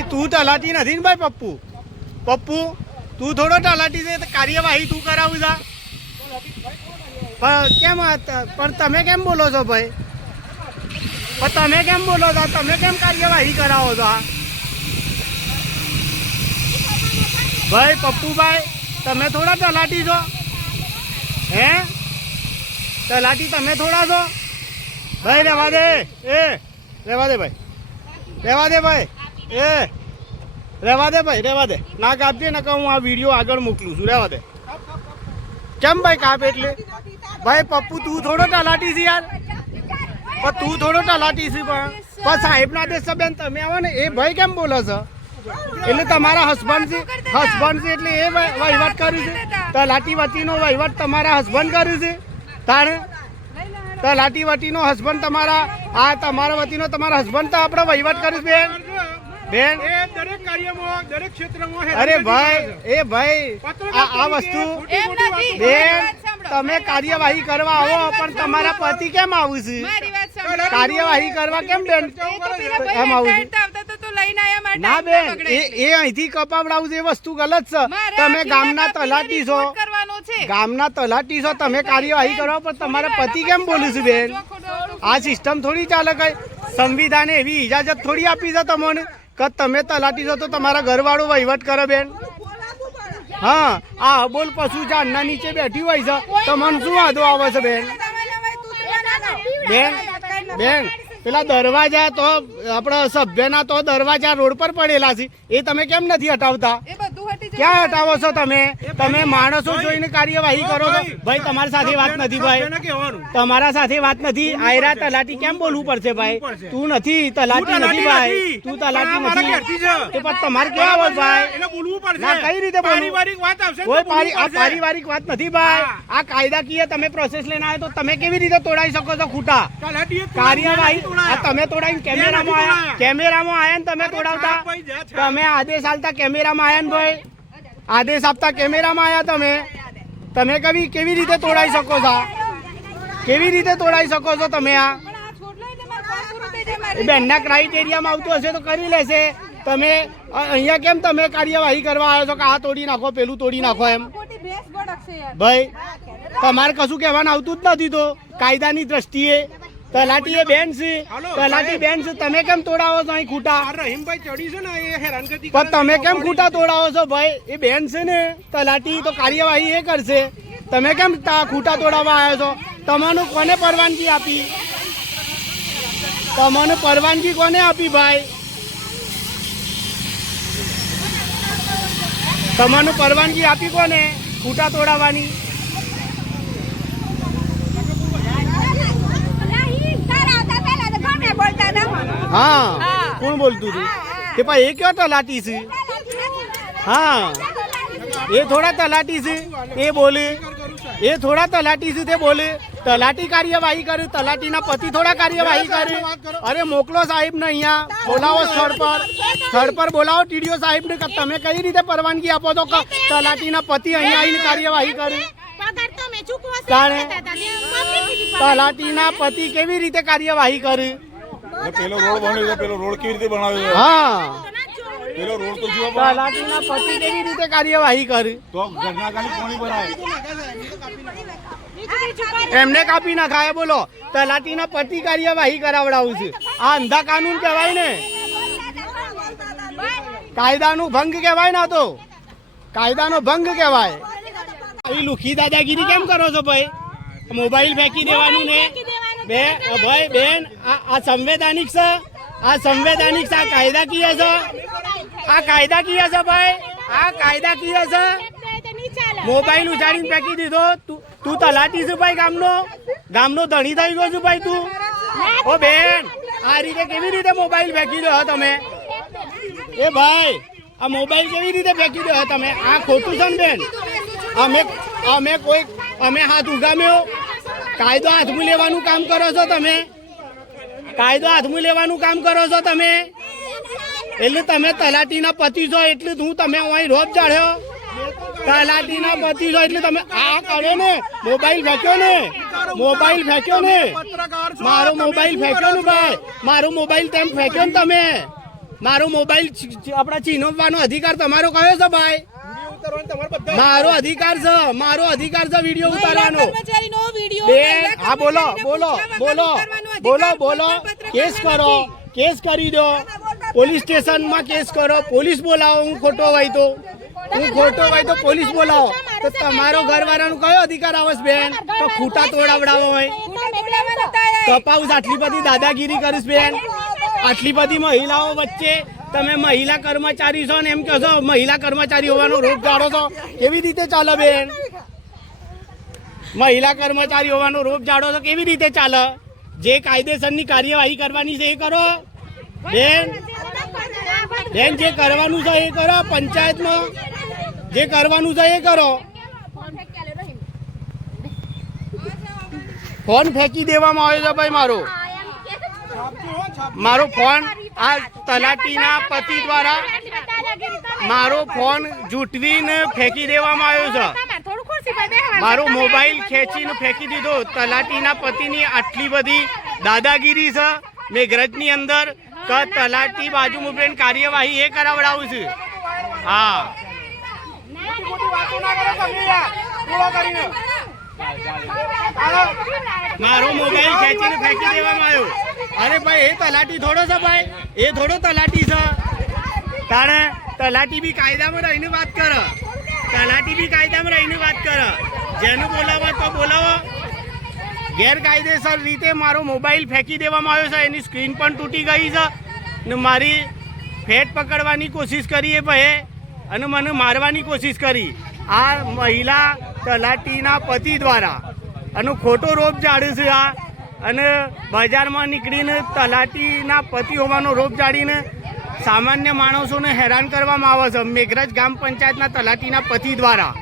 તું તલાટી નથી ને ભાઈ, પપ્પુ? પપ્પુ, તું થોડો તલાટી છે કાર્યવાહી તું કરાવું જા. કેમ પણ તમે કેમ બોલો છો ભાઈ? તમે કેમ બોલો છો? તમે કેમ કાર્યવાહી કરાવો છો ભાઈ પપ્પુભાઈ તમે થોડા તલાટી છો? હે? તલાટી તમે થોડા છો? ભાઈ, રેવા દે. એ, રેવા દે ભાઈ. રેવા દે ભાઈ. એ, રહેવા દે ભાઈ, રહેવા દે. ના કાપજે ને હું આ વીડિયો આગળ મોકલું છું. રહેવા દે. કેમ ભાઈ કાપ એટલે? ભાઈ, પપ્પુ, તું થોડો ટલાટી છે યાર. પણ તું થોડો ટલાટી છે પણ. પણ સાહેબના આદેશ છે બેન, તમે આવો ને, એ ભાઈ કેમ બોલો છો? એટલે તમારા હસબન્ડ છે. હસબન્ડ છે એટલે એ વહ- વહીવટ કર્યું છે. તલાટી વતીનો વહીવટ તમારા હસબન્ડ કર્યું છે. તાણે? તલાટી વતીનો હસબન્ડ તમારા, આ તમારા વતીનો તમારા હસબન્ડ તો આપણે વહીવટ કર્યું છે, બેન. બેન. એ દરેક કાર્યમાં દરેક ક્ષેત્રમાં અરે ભાઈ એ ભાઈ આ આ વસ્તુ બેન તમે કાર્યવાહી કરવા આવો પણ તમારા પતિ કેમ આવું છે? મારી વાત સાંભળો. કાર્યવાહી કરવા કેમ બેન? એમ આવું છે. ના બેન એ એ અહીંથી કપાવડાવું છે એ વસ્તુ ગલત છે. તમે ગામના તલાટી છો. report કરવાનો છે. ગામના તલાટી છો તમે કાર્યવાહી કરો પણ તમારા પતિ કેમ બોલું છું બેન? આ સિસ્ટમ થોડી ચાલે કઈ? સંવિધાને એવી ઇજાજત થોડી આપી છે તમને? કે તમે તલાટી છો તો તમારા ઘરવાળો વહીવટ કરે બેન. હા, આ અબોલ પશુ ઝાડના નીચે બેઠી હોય છે. તમને શું વાંધો આવે છે, બેન? બેન બેન, પેલા દરવાજા તો આપણા સભ્યના તો દરવાજા રોડ પર પડેલા છે. એ તમે કેમ નથી હટાવતા. ક્યાં હટાવો છો તમે? તમે માણસો જોઈને કાર્યવાહી કરો છો? ભાઈ તમારી સાથે વાત નથી ભાઈ. તમારા સાથે વાત નથી. આયરા તલાટી કેમ બોલવું પડશે. ભાઈ? તું નથી તલાટી નથી ભાઈ. તું તલાટી નથી. પણ તમારે કેવા હોય ભાઈ? ના, કઈ રીતે પારિવારિક વાત આવશે કોઈ આ પારિવારિક વાત નથી ભાઈ. આ કાયદાકીય તમે પ્રોસેસ લઈને આવ્યો તો તમે કેવી રીતે તોડાવી શકો છો ખૂટા? કાર્યવાહી આ તમે તોડાવીને કેમેરામાં આવ્યા? કેમેરામાં આવ્યા ને તમે તોડાવતા. તમે આદેશ હાલતા કેમેરામાં આવ્યા ને ભાઈ? આદેશ આપતા કેમેરામાં આવ્યા તમે? તમે કવિ કેવી રીતે તોડાઈ શકો છો? કેવી રીતે તોડાઈ શકો છો તમે આ. બેનના ક્રાઇટેરિયામાં આવતું હશે તો કરી લેશે. તમે અહીંયા કેમ તમે કાર્યવાહી કરવા આવ્યો છો કે આ તોડી નાખો પેલું તોડી નાખો એમ. ભાઈ તમારે કશું કહેવાનું આવતું જ નથી તો. કાયદાની દ્રષ્ટિએ તલાટી એ બેન છે. તલાટી બેન છે તમે કેમ તોડાવો છો અહીં ખૂટા? રહીમભાઈ ચડી છે ને એ હેરાનગતિ પણ તમે કેમ ખૂટા તોડાવો છો ભાઈ? એ બેન છે ને તલાટી તો કાર્યવાહી એ કરશે. તમે કેમ ખૂટા તોડાવવા આવ્યો છો? તમારું કોને પરવાનગી આપી? તમને પરવાનગી કોને આપી ભાઈ? તમારું પરવાનગી આપી કોને? ખૂટા તોડાવવાની? હા. હા. કોણ બોલતું હતું કે ભાઈ એ કયો તલાટી છે? હા. એ થોડા તલાટી છે? એ બોલે. એ થોડા તલાટી છે તે બોલે. તલાટી કાર્યવાહી કરે તલાટીના પતિ થોડા કાર્યવાહી કરે. અરે મોકલો સાહેબ ને અહીંયા. બોલાવો સ્થળ પર. સ્થળ પર બોલાવો ટીડીઓ સાહેબ ને તમે કઈ રીતે પરવાનગી આપો તો તલાટીના પતિ અહીંયા આવીને કાર્યવાહી કરે. તલાટીના પતિ કેવી રીતે કાર્યવાહી કરે? પેલો રોડ બન્યો છે પેલો રોડ કેવી રીતે બનાવ્યો હા. પેલો રોડ તો જુઓ તલાટીના પતિ કેવી રીતે કાર્યવાહી કરી? તો ઘરના ખાલી કોની બનાવે? એમને કાપી નાખાય બોલો. તલાટીના પતિ કાર્યવાહી કરાવડાવું છે. આ અંધા કાનૂન કહેવાય ને. કાયદાનું ભંગ કહેવાય ના તો. કાયદાનો ભંગ કહેવાય. આવી લુખી દાદાગીરી કેમ કરો છો ભાઈ? મોબાઈલ ફેંકી દેવાનું ને. બે ભાઈ, બેન, આ સંવેદાનિક છે? આ સંવેદાનિક છે, આ કાયદાકીય છે? આ કાયદાકીય છે, ભાઈ? આ કાયદાકીય છે? મોબાઈલ ઉજાડીને ફેંકી દીધો. તું તલાટી છું, ભાઈ, ગામનો? ગામનો ધણી થઈ ગયો છું, ભાઈ, તું? ઓ, બેન, આ રીતે કેવી રીતે મોબાઈલ ફેંકી દો તમે? એ, ભાઈ, આ મોબાઈલ કેવી રીતે ફેંકી દો તમે? આ ખોટું છે ને, બેન? અમે અમે કોઈ, અમે હાથ ઉગામ્યો. કાયદો હાથમાં લેવાનું કામ કરો છો તમે? કાયદો હાથમાં લેવાનું કામ કરો છો તમે? એટલે તમે તલાટીના પતિ છો એટલે હું તમે અહીં રોપ ચાડ્યો. તલાટીના પતિ છો એટલે તમે આ કર્યો ને. મોબાઈલ ફેંક્યો ને. મોબાઈલ ફેંક્યો ને. મારો મોબાઈલ ફેંક્યો ને ભાઈ. મારો મોબાઈલ તેમ ફેંક્યો ને તમે. મારો મોબાઈલ આપણા છીનવવાનો અધિકાર તમારો કયો છે ભાઈ? મારો અધિકાર છે મારો અધિકાર છે વીડિયો ઉતારવાનો. કર્મચારીનો બેન હા બોલો બોલો બોલો બોલો બોલો કેસ કરો કેસ કરી દો. પોલીસ સ્ટેશનમાં કેસ કરો પોલીસ બોલાવો હું ખોટો હોય તો. હું ખોટો હોય તો પોલીસ બોલાવો. તો તમારો ઘરવાળાનો કયો અધિકાર આવે છે બેન? તો ખૂટા તોડાવડાવો હોય. કપાઉસ આટલી બધી દાદાગીરી કરીશ બેન. આટલી બધી મહિલાઓ વચ્ચે તમે મહિલા કર્મચારી છો ને એમ કહો છો મહિલા કર્મચારી હોવાનો રોગ જાળો છો? કેવી રીતે ચાલે બેન? મહિલા કર્મચારી હોવાનો રોગ જાળો છો કેવી રીતે ચાલે? જે કાયદેસરની કાર્યવાહી કરવાની છે એ કરો. બેન બેન જે કરવાનું છે એ કરો પંચાયતમાં. જે કરવાનું છે એ કરો. ફોન ફેંકી દેવામાં આવ્યો છે ભાઈ મારો. મારો ફોન આ તલાટીના પતિ દ્વારા મારો ફોન જૂટવીને ફેંકી દેવામાં આવ્યો છે. મારો મોબાઈલ ખેંચીને ફેંકી દીધો. તલાટીના પતિની આટલી બધી દાદાગીરી છે. મેઘરજની અંદર કે તલાટી બાજુ મુબેન કાર્યવાહી એ કરાવડાવું છું. હા. મારો મોબાઈલ ખેંચીને ફેંકી ભાઈ એ તલાટી થોડો છે ભાઈ? એ થોડો તલાટી છે. તાણે તલાટી બી કાયદામાં રહીને વાત કર. તલાટી બી કાયદામાં રહીને વાત કર. જેનું બોલાવો તો બોલાવો. ગેરકાયદેસર રીતે મારો મોબાઈલ ફેંકી દેવામાં આવ્યો છે. એની સ્ક્રીન પણ તૂટી ગઈ છે. ને મારી ફેટ પકડવાની કોશિશ કરી એ ભાઈએ અને મને મારવાની કોશિશ કરી. આ મહિલા તલાટીના પતિ દ્વારા. અને ખોટો રોપ જાડે છે આ. અને બજારમાં નીકળીને તલાટીના પતિ હોવાનો રોપ જાળીને સામાન્ય માણસોને હેરાન કરવામાં આવે છે. મેઘરજ ગ્રામ પંચાયતના તલાટીના પતિ દ્વારા.